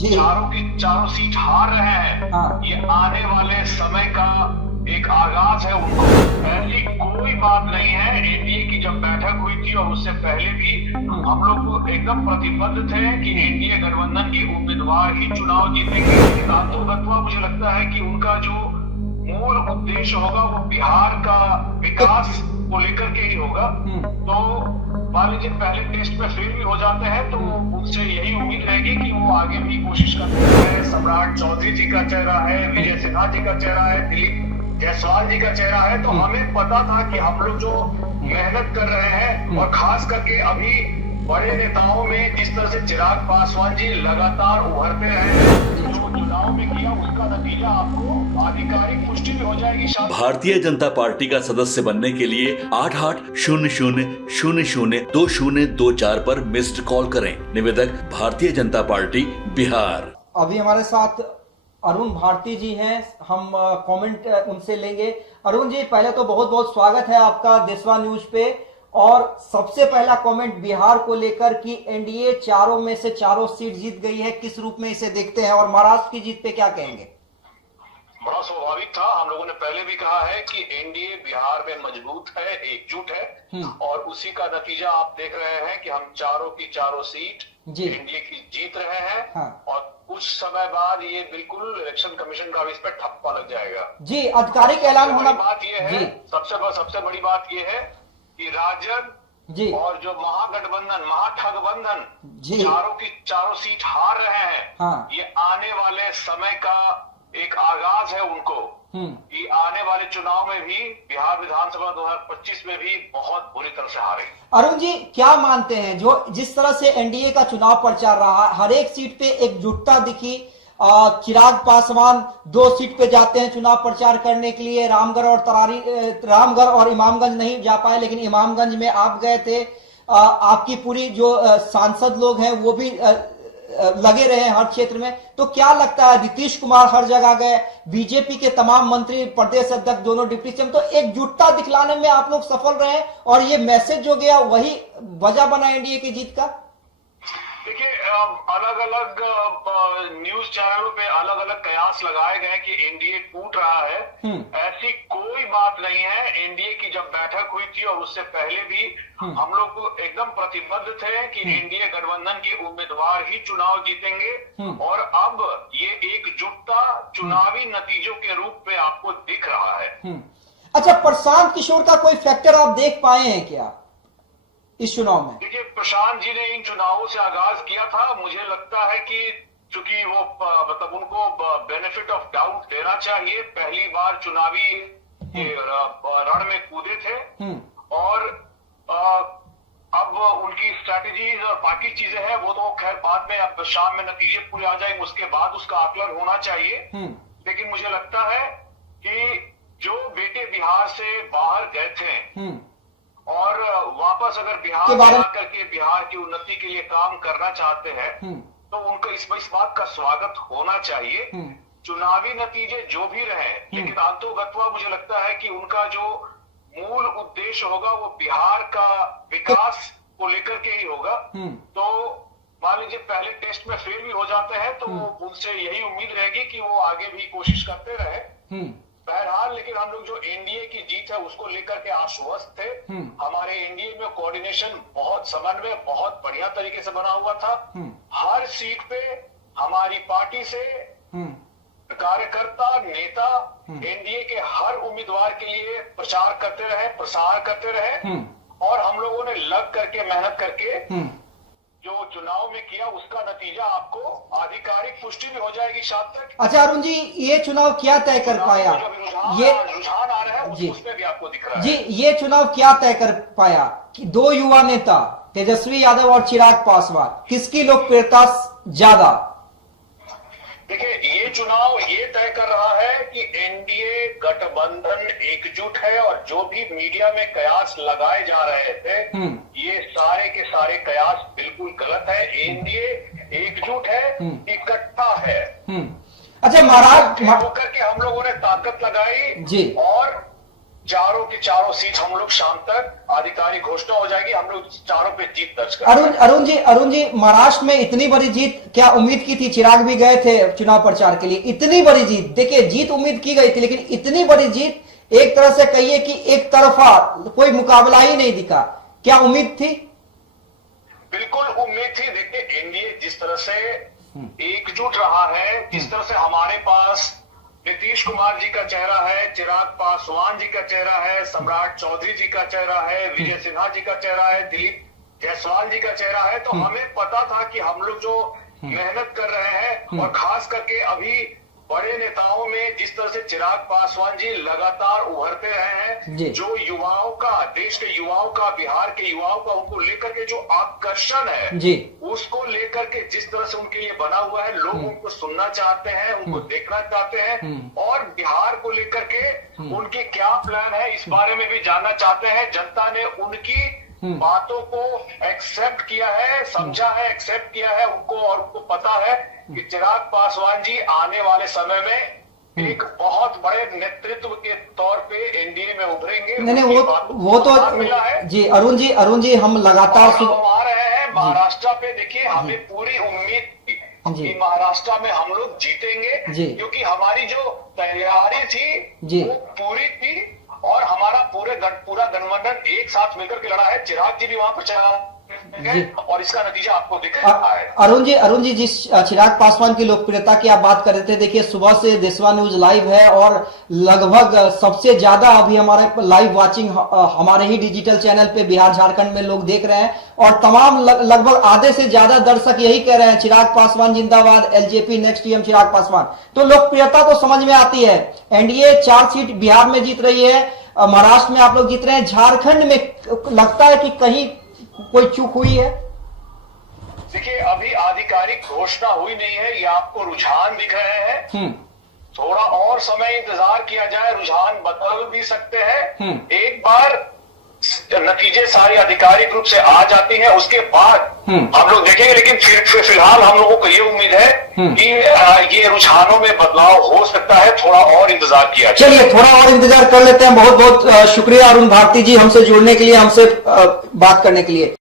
चारों की चारों सीट हार रहे हैं। हाँ। ये आने वाले समय का एक आगाज है उनको। ऐसी कोई बात नहीं है। एनडीए की जब बैठक हुई थी और उससे पहले भी हम लोग एकदम प्रतिबद्ध थे कि एनडीए गठबंधन के उम्मीदवार ही चुनाव जीतेंगे। तो मुझे लगता है कि उनका जो मूल उद्देश्य होगा वो बिहार का विकास को लेकर के ही होगा। तो मान लीजिए पहले टेस्ट में फेल भी हो जाते हैं तो उनसे यही उम्मीद रहेगी कि वो आगे भी कोशिश करते हैं। सम्राट चौधरी जी का चेहरा है, विजय सिन्हा जी का चेहरा है, दिलीप जायसवाल जी का चेहरा है। तो हमें पता था कि हम लोग जो मेहनत कर रहे हैं और खास करके अभी बड़े नेताओं में जिस तरह से चिराग पासवान जी लगातार उभरते रहे हैं, जो चुनाव में किया उसका नतीजा आपको आधिकारिक पुष्टि भी हो जाएगी। भारतीय जनता पार्टी का सदस्य बनने के लिए 8800002024 पर मिस्ड कॉल करें। निवेदक भारतीय जनता पार्टी बिहार। अभी हमारे साथ अरुण भारती जी हैं, हम कमेंट उनसे लेंगे। अरुण जी, पहले तो बहुत बहुत स्वागत है आपका देशवा न्यूज पे। और सबसे पहला कमेंट बिहार को लेकर कि एनडीए चारों में से चारों सीट जीत गई है, किस रूप में इसे देखते हैं और महाराष्ट्र की जीत पे क्या कहेंगे? बड़ा स्वाभाविक था। हम लोगों ने पहले भी कहा है कि एनडीए बिहार में मजबूत है, एकजुट है और उसी का नतीजा आप देख रहे हैं कि हम चारों की चारों सीट एनडीए की जीत रहे हैं। हाँ। और कुछ समय बाद ये बिल्कुल इलेक्शन कमीशन का भी इस पर ठप्पा लग जाएगा। जी, आधिकारिक ऐलान होना। बात यह है, सबसे बड़ी बात यह है कि राजद जी और जो महागठबंधन महाठगबंधन चारों की चारों सीट हार रहे हैं। हाँ। ये आने वाले समय का एक आगाज है उनको कि आने वाले चुनाव में भी बिहार विधानसभा 2025 में भी बहुत बुरी तरह से हारे। अरुण जी, क्या मानते हैं जो जिस तरह से एनडीए का चुनाव प्रचार रहा, हर एक सीट पे एकजुटता दिखी। चिराग पासवान 2 सीट पे जाते हैं चुनाव प्रचार करने के लिए। रामगढ़ और इमामगंज नहीं जा पाए, लेकिन इमामगंज में आप गए थे। आपकी पूरी जो सांसद लोग हैं वो भी लगे रहे हर क्षेत्र में। तो क्या लगता है, नीतीश कुमार हर जगह गए, बीजेपी के तमाम मंत्री, प्रदेश अध्यक्ष, दोनों डिप्टी सीएम, तो एकजुटता दिखलाने में आप लोग सफल रहे और ये मैसेज जो गया वही वजह बना एनडीए की जीत का? देखिए, अलग अलग न्यूज चैनलों पे अलग अलग कयास लगाए गए कि एनडीए टूट रहा है। ऐसी कोई बात नहीं है। एनडीए की जब बैठक हुई थी और उससे पहले भी हम लोग एकदम प्रतिबद्ध थे कि एनडीए गठबंधन के उम्मीदवार ही चुनाव जीतेंगे। और अब ये एकजुटता चुनावी नतीजों के रूप में आपको दिख रहा है। अच्छा, प्रशांत किशोर का कोई फैक्टर आप देख पाए हैं क्या इस चुनाव में? देखिए, प्रशांत जी ने इन चुनावों से आगाज किया था। मुझे लगता है कि चूंकि वो मतलब उनको बेनिफिट ऑफ डाउट देना चाहिए। पहली बार चुनावी रण में कूदे थे और अब उनकी स्ट्रैटेजीज और बाकी चीजें हैं वो तो खैर बाद में, अब शाम में नतीजे पूरे आ जाएंगे उसके बाद उसका आकलन होना चाहिए। लेकिन मुझे लगता है कि जो बेटे बिहार से बाहर गए थे और वापस अगर बिहार में आकर के बिहार की उन्नति के लिए काम करना चाहते हैं तो उनको इस बात का स्वागत होना चाहिए। चुनावी नतीजे जो भी रहे, लेकिन अंतोगत्वा मुझे लगता है कि उनका जो मूल उद्देश्य होगा वो बिहार का विकास को लेकर के ही होगा। तो मान लीजिए पहले टेस्ट में फेल भी हो जाते हैं तो उनसे यही उम्मीद रहेगी कि वो आगे भी कोशिश करते रहे। बहरहाल, लेकिन हम लोग जो एनडीए की जीत है उसको लेकर के आश्वस्त थे। हमारे एनडीए में कोऑर्डिनेशन बहुत समन्वय बहुत बढ़िया तरीके से बना हुआ था। हर सीट पे हमारी पार्टी से कार्यकर्ता नेता एनडीए के हर उम्मीदवार के लिए प्रचार करते रहे, प्रसार करते रहे और हम लोगों ने लग करके मेहनत करके जो चुनाव में किया उसका नतीजा आपको आधिकारिक पुष्टि भी हो जाएगी शाम तक। अच्छा अरुण जी, ये चुनाव क्या तय कर पाया? ये रुझान आ रहा है उसमें भी आपको दिख रहा है। जी, ये चुनाव क्या तय कर पाया कि 2 युवा नेता तेजस्वी यादव और चिराग पासवान, किसकी लोकप्रियता ज्यादा? देखिए, ये चुनाव ये तय कर रहा है कि एनडीए गठबंधन एकजुट है और जो भी मीडिया में कयास लगाए जा रहे थे ये सारे के सारे कयास बिल्कुल गलत है। एनडीए एकजुट है, इकट्ठा है। अच्छा, महाराज होकर के हम लोगों ने ताकत लगाई जी और चारों की चारों सीट हम लोग शाम तक आधिकारिक घोषणा हो जाएगी, हम लोग चारों पे जीत दर्ज करेंगे। अरुण जी, महाराष्ट्र में इतनी बड़ी जीत क्या उम्मीद की थी? चिराग भी गए थे चुनाव प्रचार के लिए, इतनी बड़ी जीत, देखिए जीत उम्मीद की गई थी, लेकिन इतनी बड़ी जीत एक तरह से कहिए कि एक तरफा, कोई मुकाबला ही नहीं दिखा, क्या उम्मीद थी? बिल्कुल उम्मीद थी। देखिए एनडीए जिस तरह से एकजुट रहा है, जिस तरह से हमारे पास नीतीश कुमार जी का चेहरा है, चिराग पासवान जी का चेहरा है, सम्राट चौधरी जी का चेहरा है, विजय सिन्हा जी का चेहरा है, दिलीप जायसवाल जी का चेहरा है, तो हमें पता था कि हम लोग जो मेहनत कर रहे हैं, और खास करके अभी बड़े नेताओं में जिस तरह से चिराग पासवान जी लगातार उभरते रहे हैं, जो युवाओं का, देश के युवाओं का, बिहार के युवाओं का, उनको लेकर के जो आकर्षण है जी, उसको लेकर के जिस तरह से उनके लिए बना हुआ है, लोग उनको सुनना चाहते हैं, उनको देखना चाहते हैं, और बिहार को लेकर के उनके क्या प्लान है इस बारे में भी जानना चाहते हैं। जनता ने उनकी बातों को एक्सेप्ट किया है, समझा है, एक्सेप्ट किया है उनको, और उनको पता है कि चिराग पासवान जी आने वाले समय में एक बहुत बड़े नेतृत्व के तौर पे एनडीए में उभरेंगे। नहीं, वो तो मिला है जी। अरुण जी हम लगातार हम आ रहे हैं महाराष्ट्र पे। देखिए हमें पूरी उम्मीद थी कि महाराष्ट्र में हम लोग जीतेंगे, क्योंकि हमारी जो तैयारी थी वो पूरी थी, और हमारा पूरा गठबंधन एक साथ मिलकर के लड़ा है। चिराग जी भी वहां पर चला और इसका नतीजा आपको दिख रहा है। अरुण जी जिस चिराग पासवान की लोकप्रियता की आप बात कर रहे थे, देखिए सुबह से देशवा न्यूज लाइव है, और लगभग सबसे ज्यादा अभी हमारे लाइव वाचिंग हमारे ही डिजिटल चैनल पे बिहार झारखंड में लोग देख रहे हैं, और तमाम लगभग आधे से ज्यादा दर्शक यही कह रहे हैं चिराग पासवान जिंदाबाद, LJP next TM Chirag Paswan. तो लोकप्रियता तो समझ में आती है, एनडीए 4 सीट बिहार में जीत रही है, महाराष्ट्र में आप लोग जीत रहे हैं, झारखंड में लगता है कि कहीं कोई चूक हुई है? देखिए अभी आधिकारिक घोषणा हुई नहीं है, ये आपको रुझान दिख रहे हैं, थोड़ा और समय इंतजार किया जाए, रुझान बदल भी सकते हैं। एक बार नतीजे सारी आधिकारिक रूप से आ जाती है, उसके बाद हम लोग देखेंगे, लेकिन फिलहाल हम लोगों को ये उम्मीद है कि ये रुझानों में बदलाव हो सकता है, थोड़ा और इंतजार किया जाए। चलिए थोड़ा और इंतजार कर लेते हैं। बहुत बहुत शुक्रिया अरुण भारती जी हमसे जुड़ने के लिए, हमसे बात करने के लिए।